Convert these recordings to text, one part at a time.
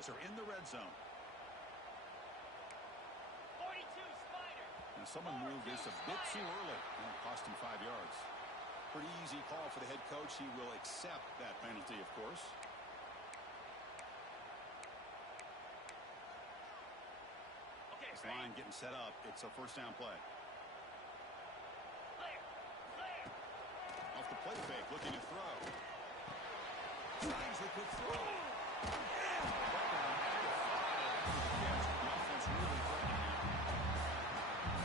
Eagles are in the red zone. Now someone moved this a bit too early, and it cost him 5 yards. Pretty easy call for the head coach. He will accept that penalty, of course. This line getting set up. It's a first down play. Off the play fake, looking to throw. Tries the quick throw.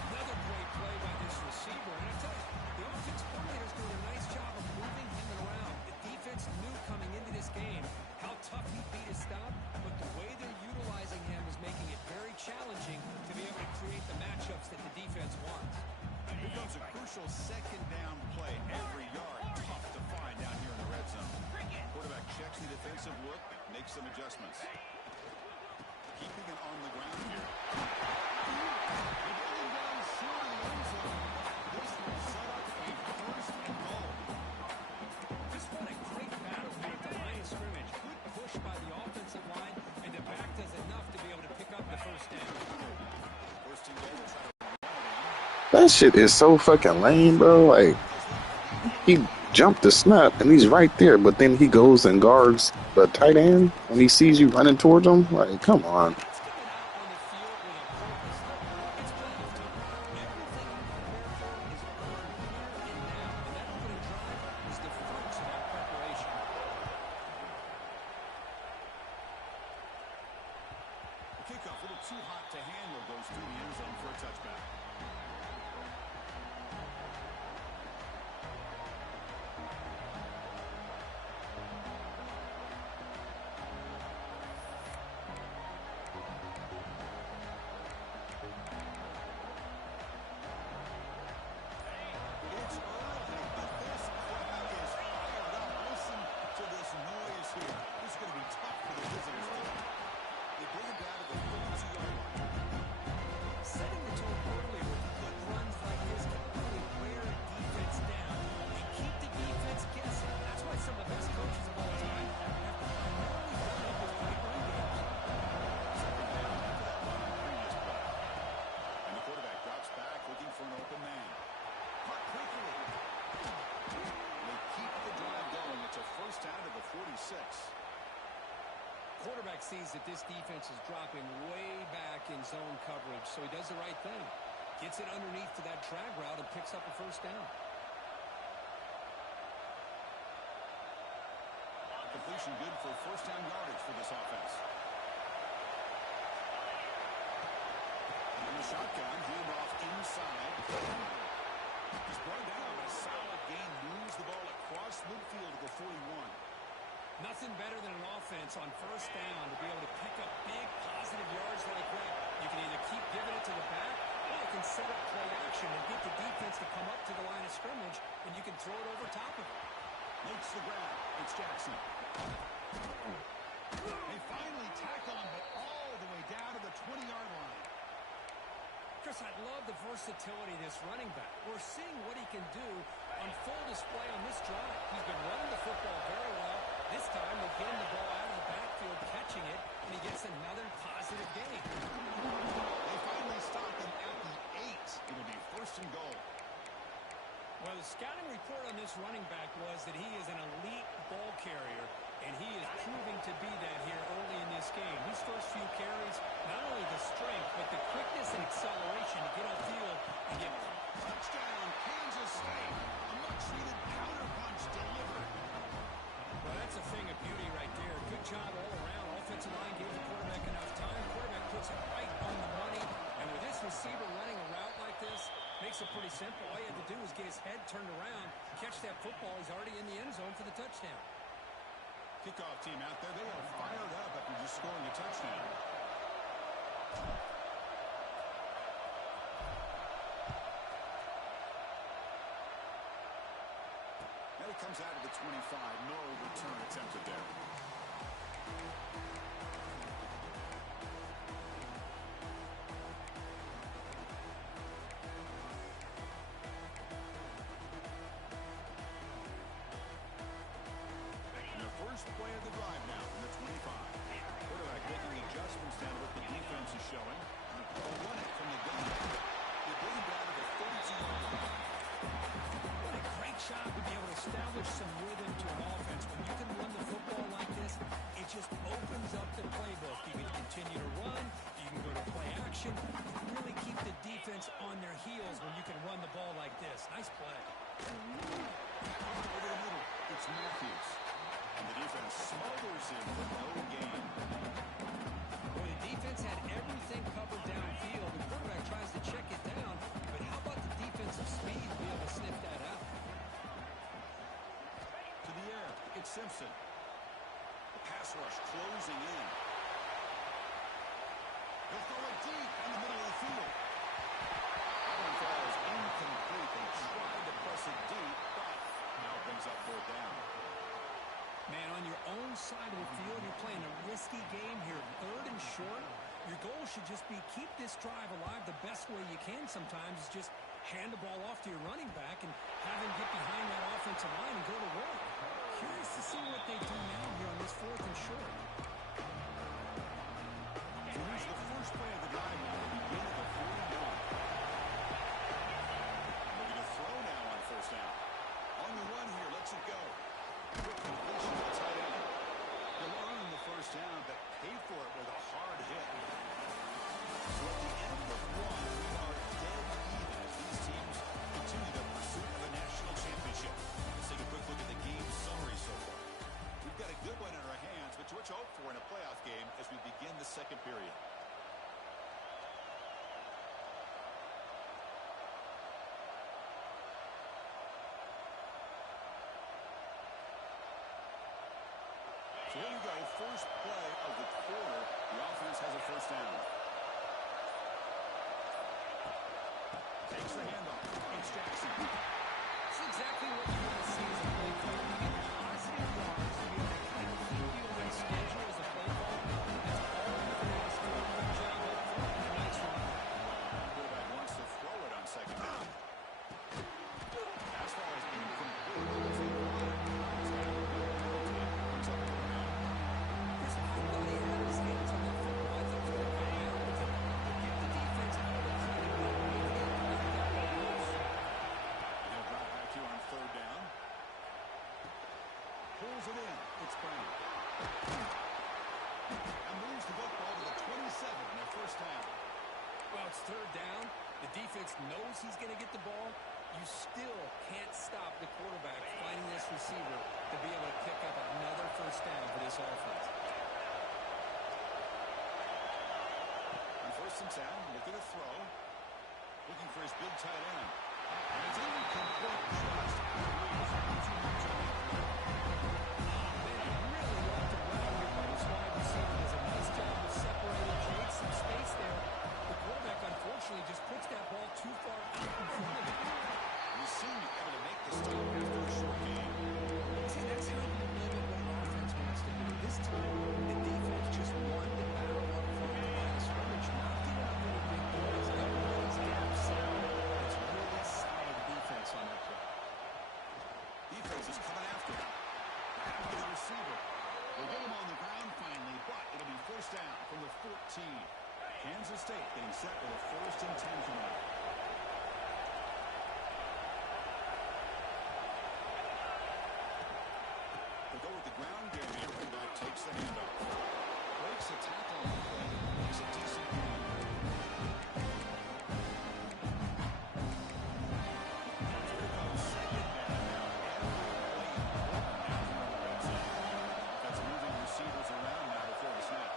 Another great play by this receiver. And I tell you, the offense coordinator's doing a nice job of moving him around. The defense knew coming into this game how tough he'd be to stop, but the way they're utilizing him is making it very challenging to be able to create the matchups that the defense wants. Here comes a crucial second down play. Every yard tough to find down here in the red zone. Quarterback checks the defensive look, makes some adjustments. Keeping it on the ground here. Getting down short in the end zone. This will set up a first and goal. Just what a great battle here at the line of scrimmage. Good push by the offensive line, and the back does enough to be able to pick up the first down. First and goal. Try to That shit is so fucking lame, bro. Like, he jumped the snap and he's right there, but then he goes and guards the tight end when he sees you running towards him. Like, come on. kickoff, a little too hot to handle, goes through the end zone for a touchback. It's early, but this crowd is fired up. Listen to this noise here. This is going to be tough for the visitors team. They bring it down to the 32-yard line. Setting the tone earlier with good runs like this can really wear a defense down and keep the defense guessing. That's why some of the best coaches of all time have primarily done it with great run games. Second down after that run on the previous play. And the quarterback drops back looking for an open man. Caught quickly. They keep the drive going. It's a first down to the 46. Quarterback sees that this defense is dropping way back in zone coverage, so he does the right thing. Gets it underneath to that drag route and picks up a first down. Completion good for first down yardage for this offense. In the shotgun, handoff inside. He's brought down a solid gain, moves the ball across midfield to the 41. Nothing better than an offense on first down to be able to pick up big positive yards like that. You can either keep giving it to the back, or you can set up play action and get the defense to come up to the line of scrimmage, and you can throw it over top of it. Makes the grab. It's Jackson. They finally tackle him, but all the way down to the 20-yard line. Chris, I love the versatility of this running back. We're seeing what he can do on full display on this drive. He's been running the football very well. This time, they get him the ball out of the backfield, catching it, and he gets another positive gain. They finally stop him at the 8. It'll be first and goal. Well, the scouting report on this running back was that he is an elite ball carrier, and he is proving to be that here early in this game. These first few carries, not only the strength, but the quickness and acceleration to get upfield and get Touchdown, Kansas State. A much-needed counter punch delivered. Well, that's a thing of beauty right there. Good job all around. Offensive line gave the quarterback enough time. Quarterback puts it right on the money. And with this receiver running a route like this, makes it pretty simple. All you have to do is get his head turned around, catch that football. He's already in the end zone for the touchdown. Kickoff team out there. They are fired up after just scoring a touchdown. Now he comes out of the 25. No return attempted there. And the first play of the drive now from the 25. Quarterback making up the playbook. You can continue to run. You can go to play action. Really keep the defense on their heels when you can run the ball like this. Nice play. Over the middle, it's Matthews. And the defense smothers him for no gain. Well, the defense had everything covered downfield. The quarterback tries to check it down, but how about the defensive speed to be able to sniff that out? To the air, it's Simpson. The pass rush closing in. He'll throw it deep in the middle of the field. That one falls incomplete. They tried to press it deep, but now brings up 4th down. Man, on your own side of the field, you're playing a risky game here. 3rd and short. Your goal should just be keep this drive alive the best way you can sometimes is just hand the ball off to your running back and have him get behind that offensive line and go to work. Curious to see what they do now here on this 4th and short. So here's the first play of the drive now to begin at the 41. Looking to throw now on 1st down. On the run here, lets it go. Quick completion to the tight end. He'll earn the 1st down, but pay for it with a hard hit. So at the end of 1, we are dead even as these teams continue their pursuit of a national championship. Let's take a quick look at the game summary so far. We've got a good one in our hands, but what you hope for in a playoff game as we begin the 2nd period. So here we go, first play of the quarter. The offense has a 1st down. Takes the handoff. It's Jackson. That's exactly what you want to see as a play caller. You get positive yards to be able to kind of keep you on schedule as a play caller. That's all you can ask for. Good job up front. Nice run. The quarterback wants to throw it on 2nd down. As far as incomplete. Pulls it in. It's Brown. And moves the football to the 27 and a 1st down. Well, it's 3rd down. The defense knows he's going to get the ball. You still can't stop the quarterback finding this receiver to be able to pick up another 1st down for this offense. On 1st and 10, looking to throw. Looking for his big tight end. And it's incomplete. Just unfortunately just puts that ball too far out in front of him. He seemed able to make the stop after a short game. See, that's how you limit what offense wants to do. This time, the defense just won the battle up front of the line of scrimmage, not giving up any big plays, covering those gaps. It's really solid defense on that play. Defense is coming after him. Back to the receiver. We'll get him on the ground finally, but it'll be 1st down from the 14. Kansas State getting set with a 1st and 10 coming up. They'll go with the ground game here. Quarterback takes the handoff. Breaks a tackle on the play. Makes a decent gain. Here comes 2nd down now. Every play important now from the red zone. That's moving receivers around now before the snap.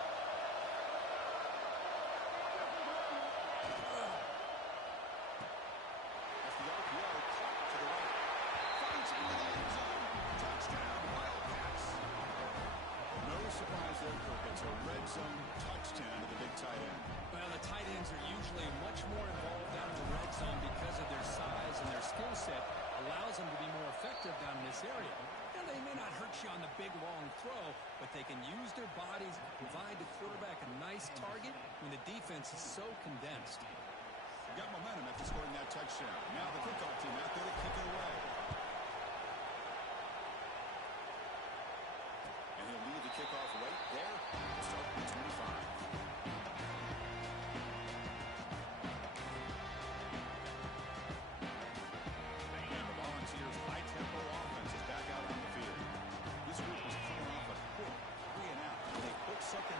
It's a red zone touchdown to the big tight end. Well, the tight ends are usually much more involved down in the red zone because of their size and their skill set allows them to be more effective down in this area. Now, they may not hurt you on the big, long throw, but they can use their bodies to provide the quarterback a nice target when the defense is so condensed. Got momentum after scoring that touchdown. Now the kickoff team out there to kick it away. And he'll lead the kickoff right there. We'll start at 25. And the Volunteers' high-tempo offense is back out on the field. This group was coming off a quick 3-and-out. They put 2nd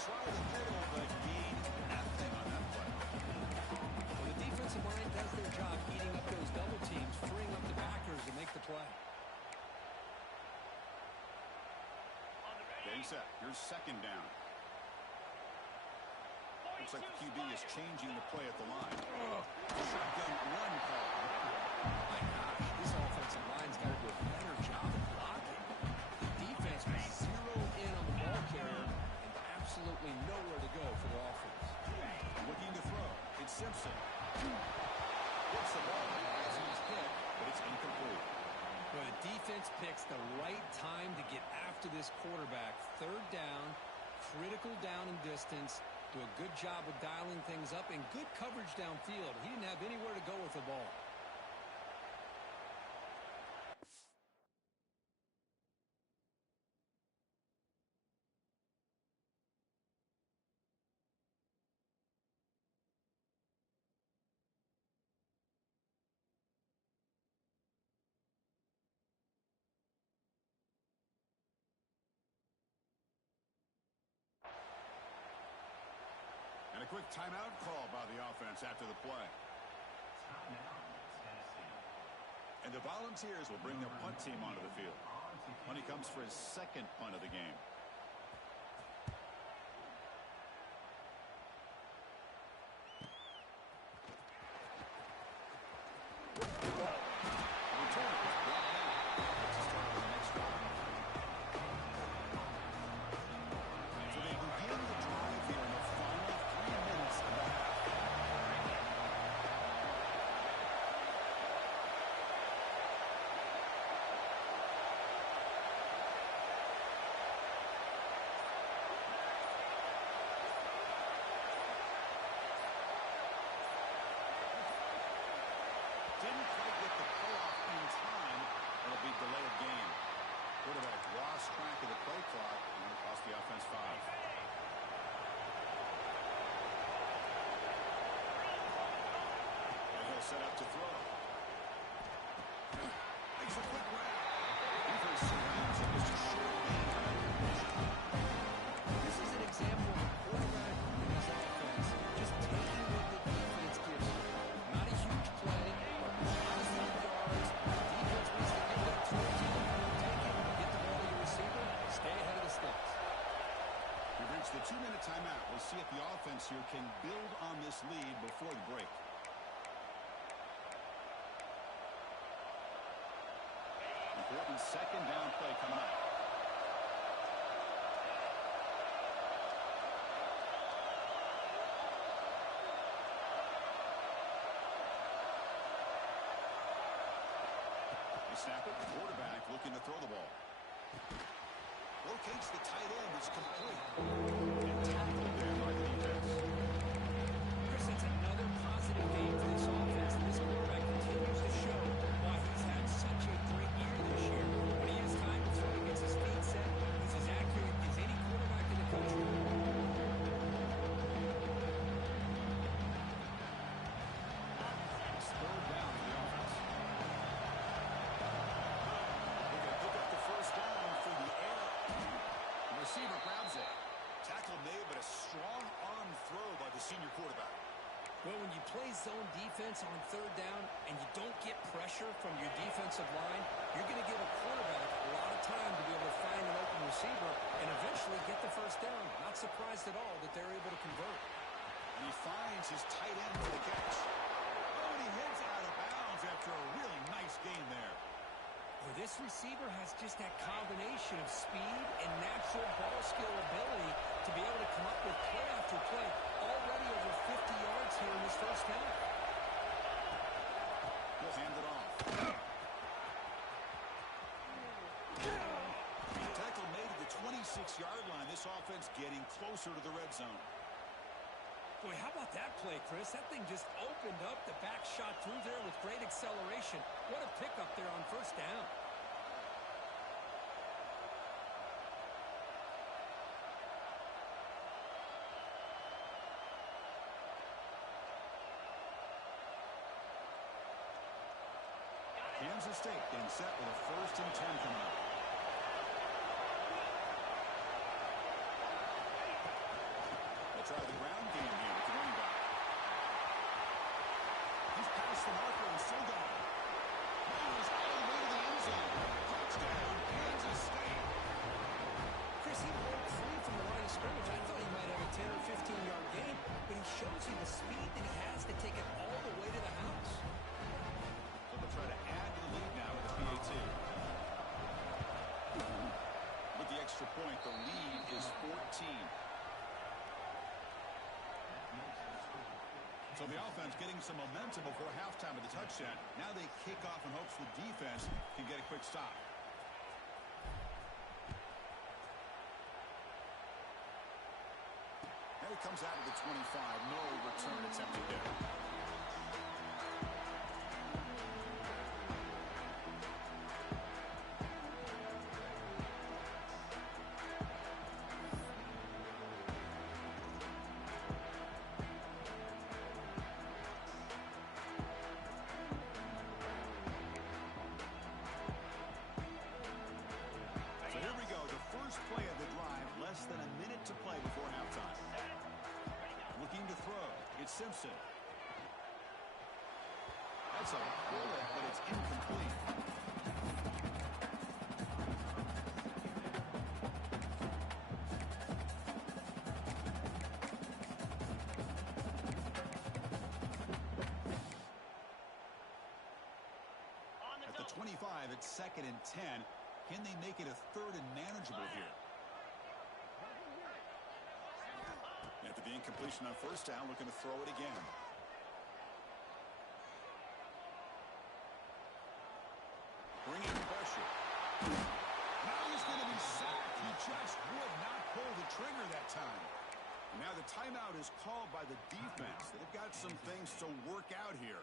try the middle, but gain nothing on that play. Well, the defensive line does their job eating up those double teams, freeing up the backers to make the play. Getting set. Here's second down. Looks like the QB is changing the play at the line. Shotgun one call. My gosh, this offensive line's got to do a better job of blocking. The defense was zeroed in on the ball carrier and absolutely nowhere to go for the offense. Looking to throw. It's Simpson. Gets the ball as he's hit, but it's incomplete. Well, the defense picks the right time to get after this quarterback. Third down, critical down and distance. Do a good job of dialing things up and good coverage downfield. He didn't have anywhere to go with the ball. And a quick timeout call by the offense after the play. And the Volunteers will bring their punt team onto the field. Punty comes for his second punt of the game. Quarterback lost track of the play clock and it cost the offense 5. And he'll set up to throw. Makes a quick route. Defense surrounds him as a short gain. This is an example of a quarterback and his offense just taking what the defense gives him. Not a huge play, but positive yards. Defense wants to give that to a team. Stay ahead of the sticks. We've reached the 2-minute timeout. We'll see if the offense here can build on this lead before the break. Important second down play coming up. They snap it. The quarterback looking to throw the ball. Locates the tight end. It's complete. And tackled there by the defense. Chris, it's another positive game for this offense. And this quarterback continues to show why he's had such a great year this year. When he has time to throw, he gets his feet set. He's as accurate as any quarterback in the country. It's third down for the offense. They're going to pick up the first down for the air. The receiver grabs it. Tackle made, but a strong arm throw by the senior quarterback. Well, when you play zone defense on third down and you don't get pressure from your defensive line, you're going to give a quarterback a lot of time to be able to find an open receiver and eventually get the first down. Not surprised at all that they're able to convert. And he finds his tight end for the catch. Oh, and he heads out of bounds after a really nice game there. Well, this receiver has just that combination of speed and natural ball skill ability to be able to come up with play after play. Already over 50 yards here in this first half. He'll hand it off. Tackle made at the 26-yard line. This offense getting closer to the red zone. Boy, how about that play, Chris? That thing just opened up. The back shot through there with great acceleration. What a pickup there on first down. Kansas State getting set with a 1st and 10 coming up. try the ground game here with the running back. He's past the marker and still gone. He's all the way to the end zone. Touchdown, Kansas State. Chris, he broke free from the line of scrimmage. I thought he might have a 10 or 15-yard gain, but he shows you the speed that he has to take it all the way to the house. So they'll try to add to the lead now with the PAT. With the extra point, the lead is 14. So the offense getting some momentum before halftime with the touchdown. Now they kick off in hopes the defense can get a quick stop. Now he comes out of the 25. No return attempted there. Play of the drive, less than a minute to play before halftime. Looking to throw, it's Simpson. That's a bullet, but it's incomplete. At the 25, it's 2nd and 10. Can they make it a 3rd and manageable here? After the incompletion on 1st down, looking to throw it again. Bringing pressure. Now he's going to be sacked. He just would not pull the trigger that time. Now the timeout is called by the defense. They've got some things to work out here.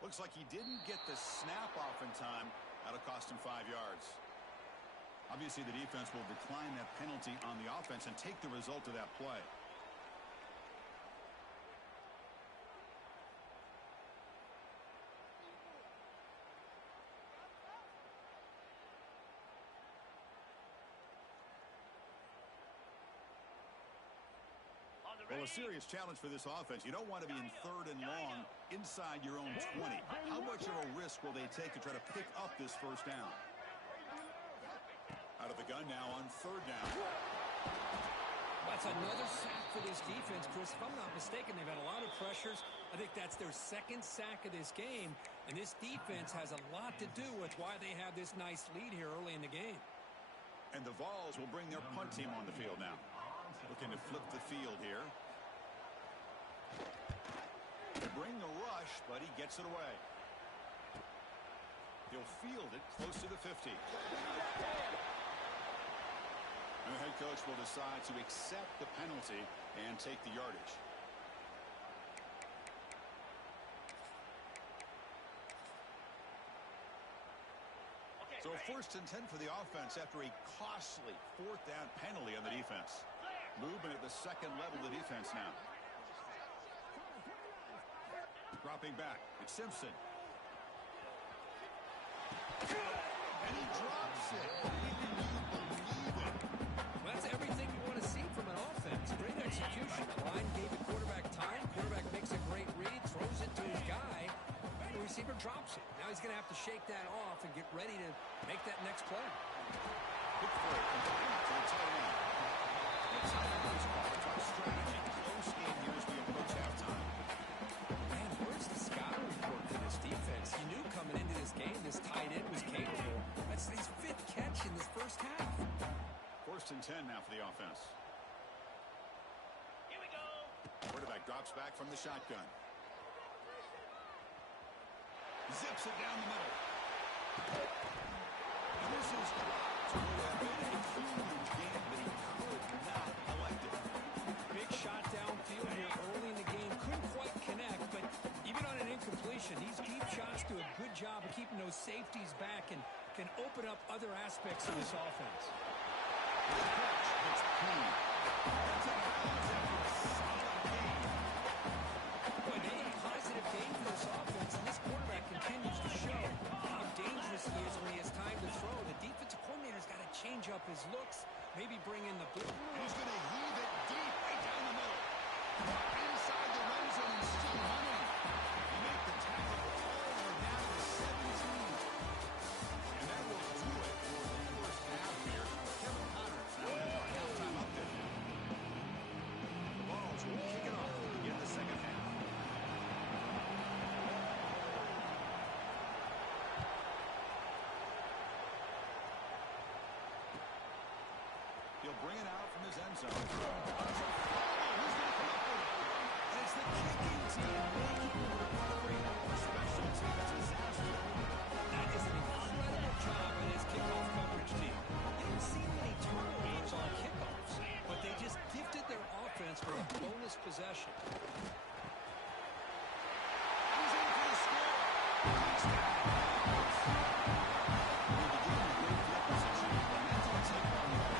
Looks like he didn't get the snap off in time. That'll cost him 5 yards. Obviously, the defense will decline that penalty on the offense and take the result of that play. Well, a serious challenge for this offense. You don't want to be in 3rd and long inside your own 20. How much of a risk will they take to try to pick up this 1st down? Out of the gun now on 3rd down. That's another sack for this defense, Chris. If I'm not mistaken, they've had a lot of pressures. I think that's their 2nd sack of this game. And this defense has a lot to do with why they have this nice lead here early in the game. And the Vols will bring their punt team on the field now. Looking to flip the field here. They bring the rush, but he gets it away. He'll field it close to the 50. And the head coach will decide to accept the penalty and take the yardage. So 1st and 10 for the offense after a costly 4th down penalty on the defense. Movement at the 2nd level of the defense now. Dropping back, it's Simpson. And he drops it. Can you believe it? Well, that's everything you want to see from an offense. Great execution. The line gave the quarterback time. Quarterback makes a great read, throws it to his guy. The receiver drops it. Now he's going to have to shake that off and get ready to make that next play. Look for it. To the tight end. It's tough strategy. Close game here as we approach halftime. Man, where's the scouting report for this defense? You knew coming into this game this tight end was capable. That's his 5th catch in this 1st half. 1st and 10 now for the offense. Here we go. Quarterback drops back from the shotgun. Zips it down the middle. And this is to have been a huge game, but he could not collect it. big shot downfield here early in the game. Couldn't quite connect, but even on an incompletion, these deep shots do a good job of keeping those safeties back and can open up other aspects of this offense. It's clean. That's out of bounds after a solid gain. Boy, another positive gain for this offense, and this quarterback continues to show how dangerous he is when he has time to throw. The defensive coordinator's got to change up his looks, maybe bring in the blitz. He's going to heave it deep right down the middle. Inside the red zone and still running. You make the tackle all the way down to the 17. And that will do it for the first half here. Kevin Connor's now in our halftime update. The Vols will kick it off to begin the second half. He'll bring it out from his end zone. Who's going to come up with it? And it's the kicking team making the recovery. Special teams disaster. That is an incredible job by this kickoff coverage team. They didn't see many turnovers on kickoffs, but they just gifted their offense with a bonus possession. He's in for the score. Touchdown. They begin with great field position, and that's going to take one more.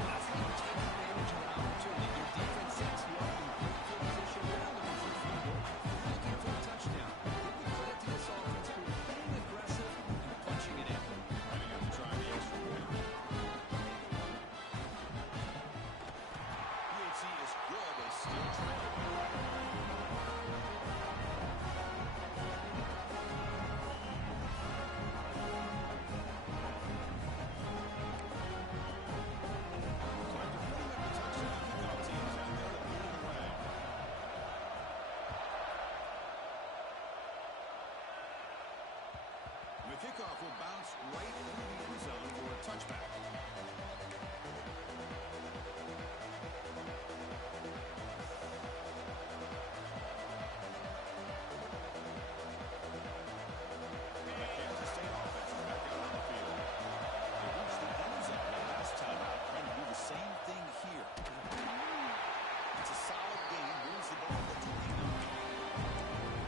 That's how you take advantage of an opportunity. Your defense sets you up in great field position. You're not looking for a field goal. You're looking for a touchdown. Give the credit to this offense for being aggressive and punching it in. I think I have to try the extra point. PHC is good. They still trail. The kickoff will bounce right into the end zone for a touchback. The Kansas State offense is back out on the field. They reached the end zone the last time out, trying to do the same thing here. It's a solid game. Moves the ball to 29.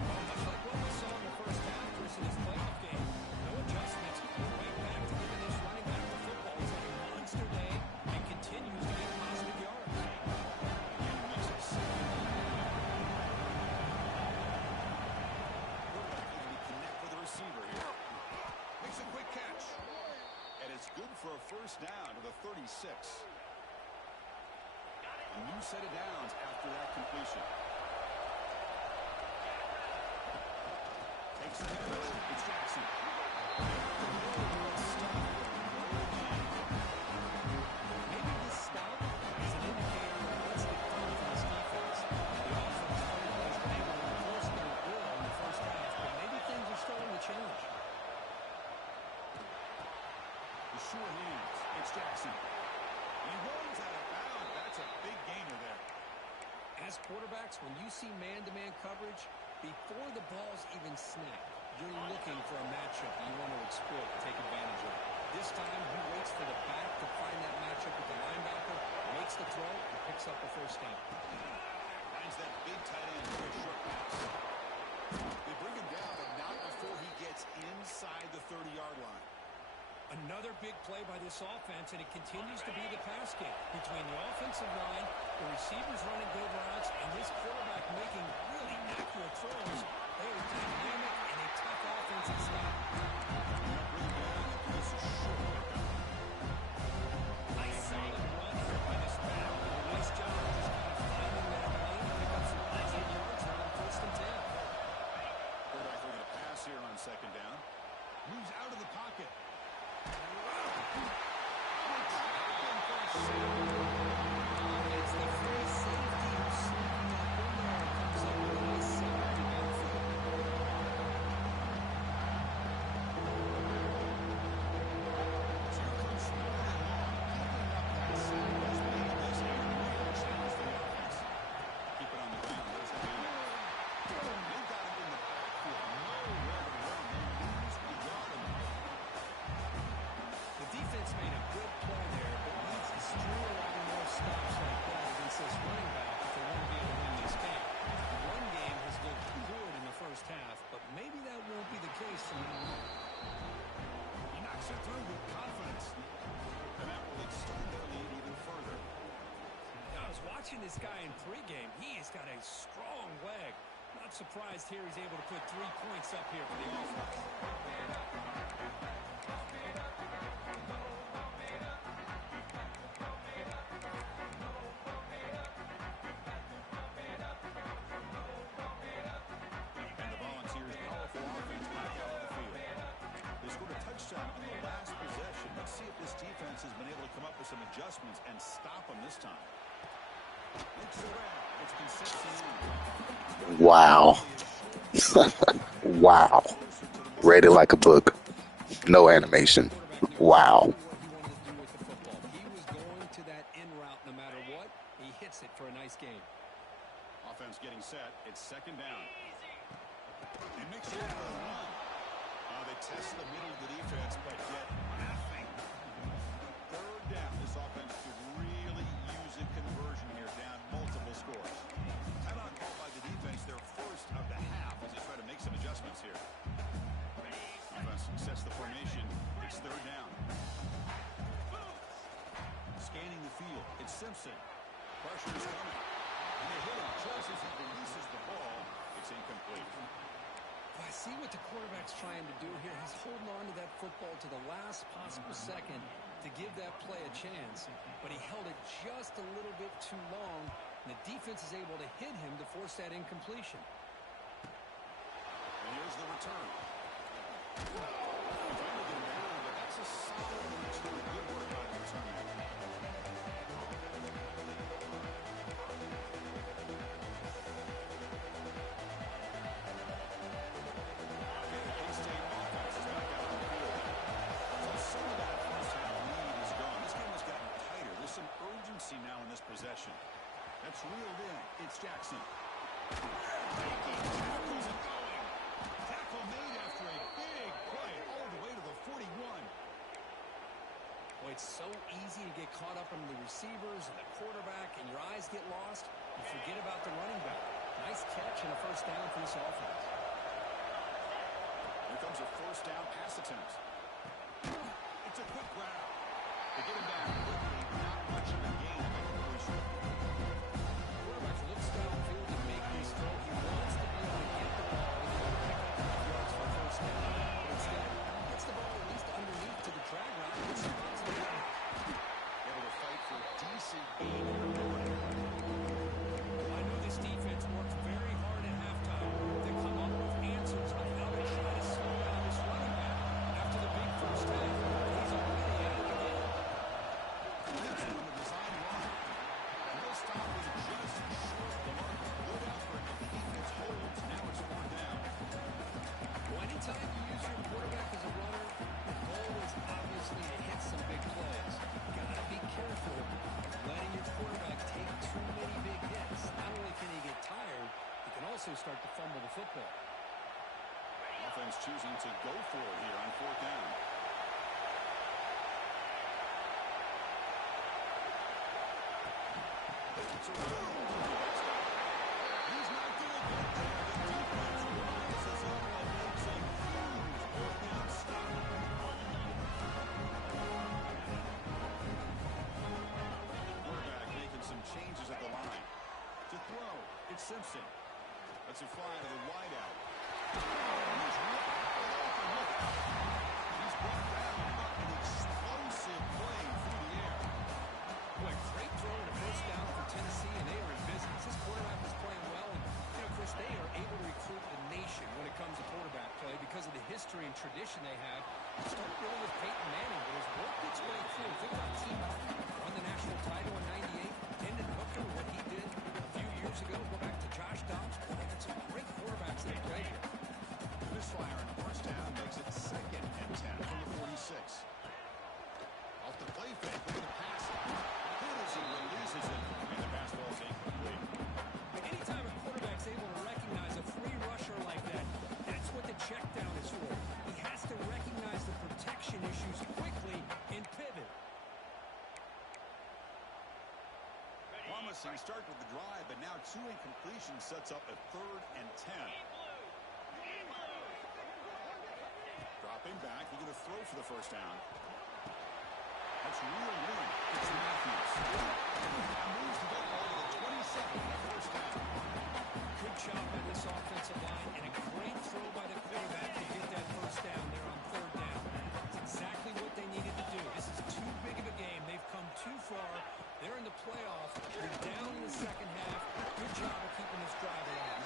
Much like what we saw in the first half, Chris, in this playoff game. No adjustments. We're right back to giving this running back the football. He's had a monster day and continues to get positive yards. Quarterback looking to connect with the receiver here. Makes a quick catch. And it's good for a first down to the 36. A new set of downs after that completion. Takes the catch. It's Jackson. Maybe this stop is an indicator of what's to come for this defense. The offense finally has been able to enforce their will in the first half, but maybe things are starting to change. The sure hands. It's Jackson. He rolls out of bounds. That's a big gainer there. As quarterbacks, when you see man-to-man coverage, before the ball's even snapped, you're looking for a matchup that you want to exploit and take advantage of. This time, he waits for the back to find that matchup with the linebacker, makes the throw, and picks up a first down. Finds that big tight end for a short pass. They bring him down, but not before he gets inside the 30-yard line. Another big play by this offense, and it continues to be the pass game between the offensive line, the receivers running good routes, and this quarterback making really accurate throws. They are dynamic and a tough offensive stop. This is short. Nice solid run here by this back. Nice job just kind of finding that lane and pick up some positive yards on first and 10. Quarterback looking to pass here on second down. Moves out of the pocket. It's the free safety who's sneaking up in there and comes up with a nice safety backfield. it through with confidence. And that will extend their lead even further. I was watching this guy in pregame. He's got a strong leg. Not surprised here he's able to put 3 points up here for the offense. And the Volunteers' powerful offense back out on the field. They scored a touchdown on the last possession. Let's see if this defense has been able to come up with some adjustments and stop them this time. Looks around. It's been 16. Wow. Wow. Read it like a book. No animation. Wow. He was going to that in route no matter what. He hits it for a nice gain. Offense getting set. It's second down. They mix it for a run. They test the middle of the defense, but get nothing. Third down. This offense could really use a conversion here, down multiple scores. Timeout called by the defense, their first of the half, as they try to make some adjustments here. Offense sets the formation. It's third down. Scanning the field. It's Simpson. Pressure is coming. And they hit him just as he releases the ball. It's incomplete. I see what the quarterback's trying to do here. He's holding on to that football to the last possible second to give that play a chance. But he held it just a little bit too long, and the defense is able to hit him to force that incompletion. And here's the return. Finally getting there, but that's a solid return. Good work by the return man. Now in this possession. That's reeled in. It's Jackson. Taking tackles and going. Tackle made after a big play all the way to the 41. Boy, it's so easy to get caught up in the receivers and the quarterback, and your eyes get lost. You forget about the running back. Nice catch and a first down for this offense. Here comes a first down pass attempt. It's a quick grab. They get him down quickly. Not much of a gain of completion. Quarterback looks downfield to make this throw. He wants to be able to get the ball and pick up enough yards for first down. But instead, he gets the ball at least underneath to the drag route, which is possible. Able to fight for a decent gain here. I know this defense worked very hard at halftime to come up with answers on how to try to slow down this running back. After the big first half, he's already out of the game. That's from the design line. And they'll stop it just short of the mark. Good effort, but the defense holds. Now it's fourth down. Well, anytime you use your quarterback as a runner, the goal is obviously to hit some big plays. You gotta be careful letting your quarterback take too many big hits. Not only can he get tired, he can also start to fumble the football. Offense choosing to go for it here on fourth down. It's a run. He's not doing good there. The defense rises up and makes a huge fourth down stop. Quarterback making some changes at the line. To throw, it's Simpson. Lets it fly to the wideout. He's brought down an explosive play through the air. Boy, great throw and a first down for Tennessee, and they are in business. This quarterback is playing well, and, Chris, they are able to recruit the nation when it comes to quarterback play because of the history and tradition they have. It started really with Peyton Manning, but has worked its way through. Think about T-Mac, won the national title in '98. Hendon Hooker, what he did a few years ago. Go back to Josh Dobbs. Boy, they got some great quarterbacks that play here. Misfire on first down makes it second and 10 from the 46. Off the play fake, look at the pass. Good as he releases it, and the pass ball is incomplete. Anytime a quarterback's able to recognize a free rusher like that, that's what the check down is for. He has to recognize the protection issues quickly and pivot. Promising start to the drive, but now 2 incompletions sets up a third and 10. Dropping back, we're going to throw for the first down. That's real room. It's Matthews. Moves the ball over the 27 for the first down. Good job by this offensive line and a great throw by the quarterback to get that first down there on third down. It's exactly what they needed to do. This is too big of a game. They've come too far. They're in the playoffs. They're down in the second half. Good job of keeping this drive alive.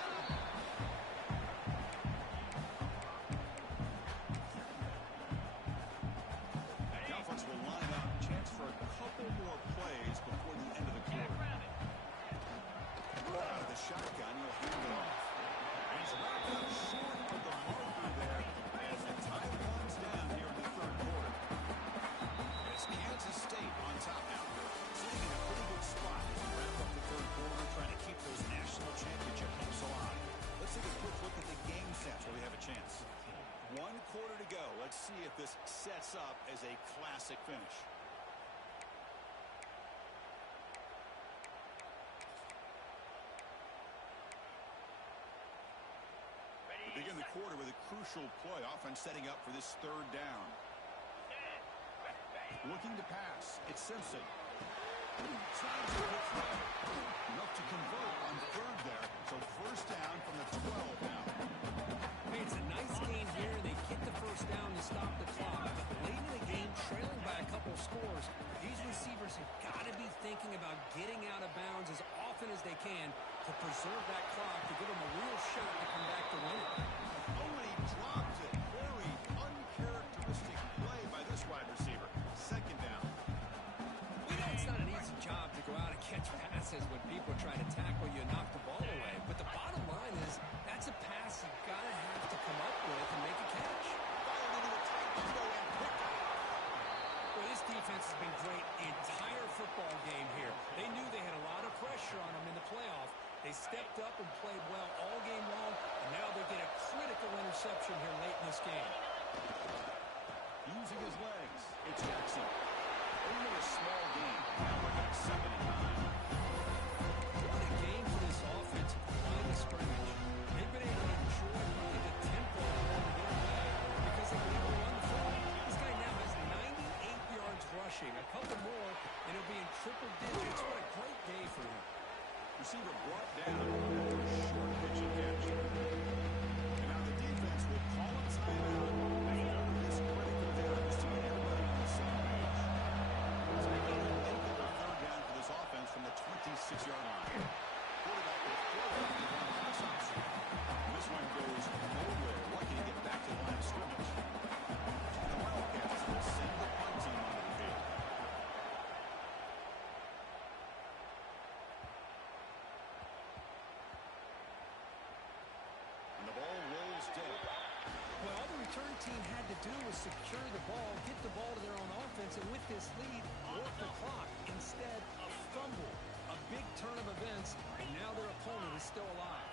The offense will line up. Chance for a couple more plays before the end of the quarter. Out of the shotgun, he'll hand it off. And he's wrapped up short of the marker there as the time runs down here in the third quarter. It's Kansas State on top now, sitting in a pretty good spot to wrap up the third quarter, trying to keep those national championship hopes alive. Let's take a quick look at the game stats where we have a chance. 1 quarter to go. Let's see if this sets up as a classic finish. Begin the quarter with a crucial play, offense setting up for this third down. Looking to pass. It's Simpson. Trying to hit throw. Enough to convert on third there. So first down from the 12 now. Hey, it's a nice game here. They get the first down to stop the clock. But late in the game, trailing by a couple of scores, these receivers have got to be thinking about getting out of bounds as often as they can to preserve that clock, to give them a real shot to come back to win it. Oh, and he dropped it. Very uncharacteristic play by this wide receiver. Second down. We know it's not an easy job to go out and catch passes when people try to tackle you and knock the ball away. But the bottom line is that's a pass you've got to have to come up with and make a catch. Fired into a tight window and picked up. Well, this defense has been great the entire football game here. They knew they had a lot of pressure on them in the playoff. They stepped up and played well all game long, and now they get a critical interception here late in this game. Using his legs, it's Jackson. Only a small game. Now we're at 7-9. What a game for this offense at the line of scrimmage. They've been able to enjoy really the tempo along their way because they've been able to run the football. This guy now has 98 yards rushing, a couple more, and he'll be in triple digits. What a great day for him. Receiver brought down. Short pitch and catch. And now the defense will call a timeout after this critical down just to get everybody on the same page. So they got a third down for this offense from the 26-yard line. Quarterback will throw it and run the pass option. This one goes nowhere. Lucky to get back to the line of scrimmage. The Wildcats will send the punt team onto the field. And the ball rolls dead. Well, all the return team had to do was secure the ball, get the ball to their own offense, and with this lead, work the clock. Instead, a fumble, a big turn of events, and now their opponent is still alive.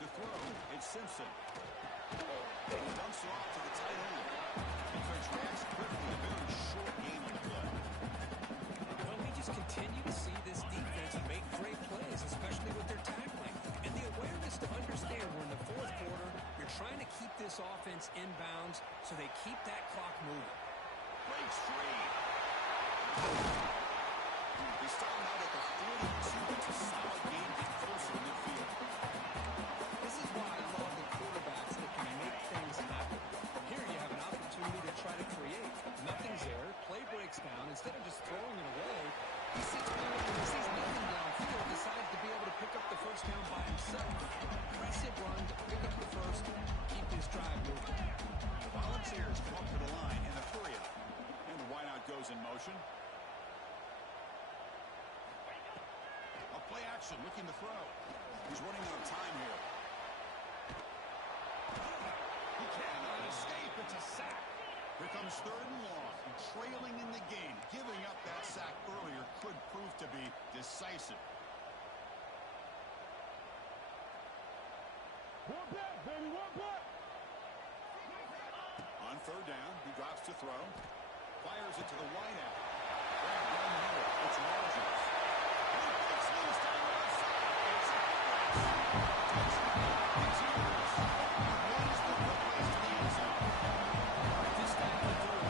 To throw, it's Simpson. He dumps it off to the tight end. Defense reacts quickly. A very short game on the play. Well, we just continue to see this defense make great plays, especially with their tackling. And the awareness to understand we're in the fourth quarter, you're trying to keep this offense in bounds so they keep that clock moving. Breaks free. They start him out at the 42. It's a solid game. Get closer to midfield. This is why I love the quarterbacks that can make things happen. Here you have an opportunity to try to create. Nothing's there. Play breaks down. Instead of just throwing it away, he sits back and he sees nothing downfield, decides to be able to pick up the first down by himself. Impressive run to pick up the first, keep this drive moving. The Volunteers come up to the line in the 3. And the wideout goes in motion. A play action, looking to throw. He's running out of time here. He cannot escape. It's a sack. Here comes third and long. Trailing in the game. Giving up that sack earlier could prove to be decisive. One back, baby, one back. On third down, he drops to throw. Fires it to the wideout. Grab down the middle. It's Rogers. He breaks loose down the left side. It's touchdown. He raised the football to the end zone. This guy can do it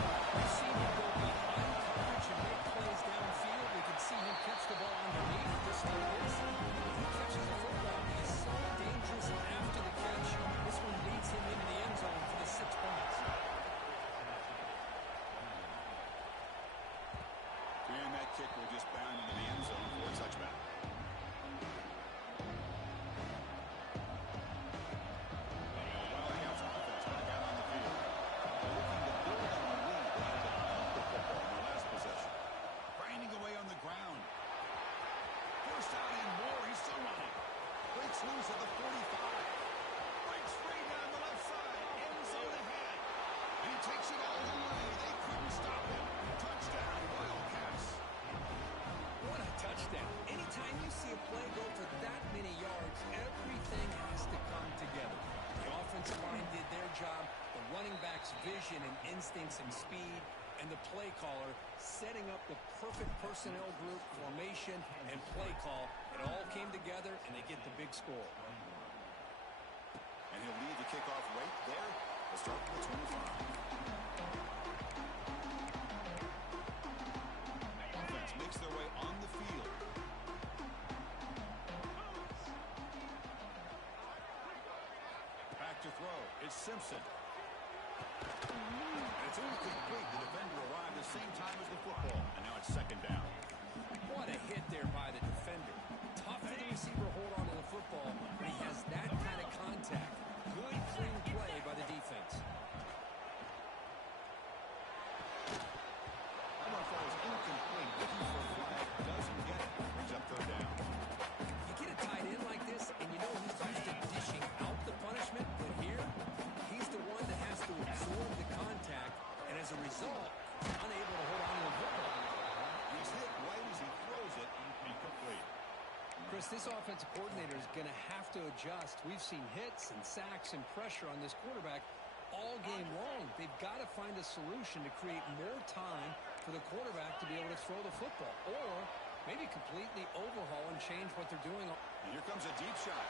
vision and instincts and speed, and the play caller setting up the perfect personnel group, formation, and play call. It all came together, and they get the big score. And he'll leave the kickoff right there. Let's start with the 25. Offense makes their way on the field. Back to throw. It's Simpson. And it's incomplete. The defender arrived the same time as the football. And now it's second down. What a hit there by the defender. Tough for the receiver to hold on to the football, but he has that kind of contact. Good, clean play by the defense. That one falls incomplete. Looking for a flag. Doesn't get it. Brings up third down. You get a tight end like this, and you know he's used to dishing out the punishment, but here, he's the one that has to absorb the contact, and as a result, unable to hold on to the football. He's hit right as he throws it. Incomplete. Chris, this offensive coordinator is going to have to adjust. We've seen hits and sacks and pressure on this quarterback all game long. They've got to find a solution to create more time for the quarterback to be able to throw the football, or maybe completely overhaul and change what they're doing. And here comes a deep shot.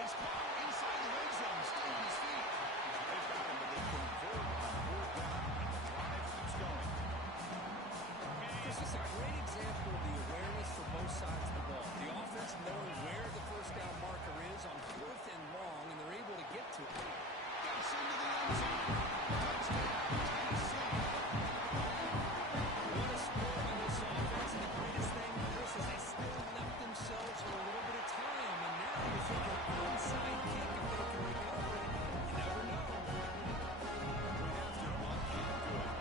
It's caught inside the red zone. Still on his feet. They've got him, but they convert on fourth down. And the drive keeps going. This is a great example of the awareness for both sides of the ball. The offense knowing where the first down marker is on fourth and long, and they're able to get to it. Gets into the end zone. Touchdown, Tennessee. What a score on this offense. And the greatest thing, Chris, is they still left themselves for a little bit of time. And now you think an onside kick, if they can recover it, you never know. We have to run and good.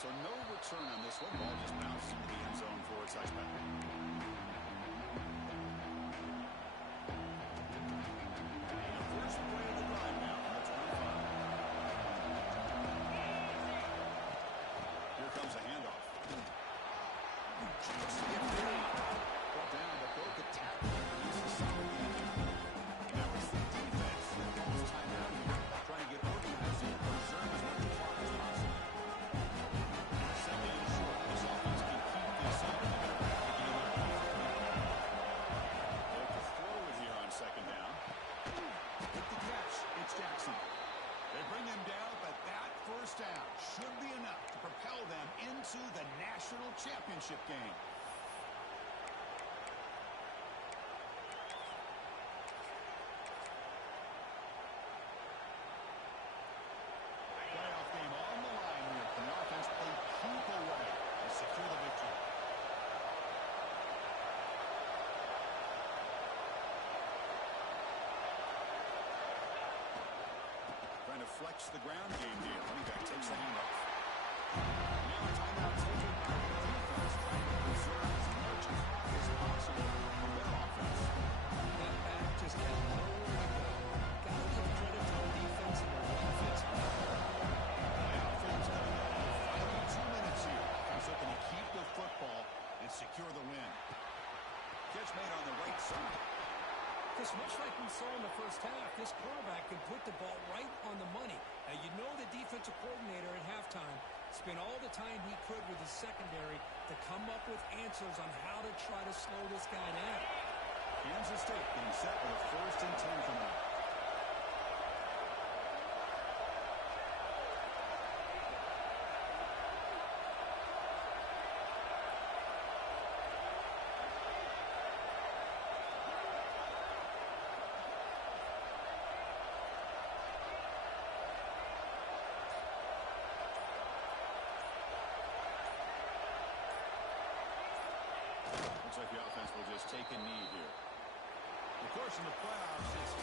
So no return on this one. Ball just bounced into the end zone for its touchback. The first play of the drive now from the 25. Here comes a handoff. Just get ready. Brought down, but broke a tackle. He's a solid game. Now it's the defense that calls timeout here. Trying to get organized and preserve as much clock as possible. Second and short. This offense can keep this up. They're going to have to get a little Look to throw it here on second down. With the catch, it's Jackson. They bring him down, but that first down should be enough to propel them into the national championship game. Playoff game on the line here. Can the offense play keep away and secure the victory? Trying to flex the ground game deal. Running back takes the handoff. Now a timeout taken by the defense, trying to preserve as much clock as possible for their offense. That back just had nowhere to go. Got to give credit to the defense and their offense. Playoff films coming up in the final 2 minutes here. Offense looking to keep the football and secure the win. Catch made on the right side. Because much like we saw in the first half, this quarterback can put the ball right on the money. Now, you know the defensive coordinator at halftime spent all the time he could with his secondary to come up with answers on how to try to slow this guy down. Kansas State being set with a 1st and 10 coming up. Looks like the offense will just take a knee here. Of course, in the playoffs, it's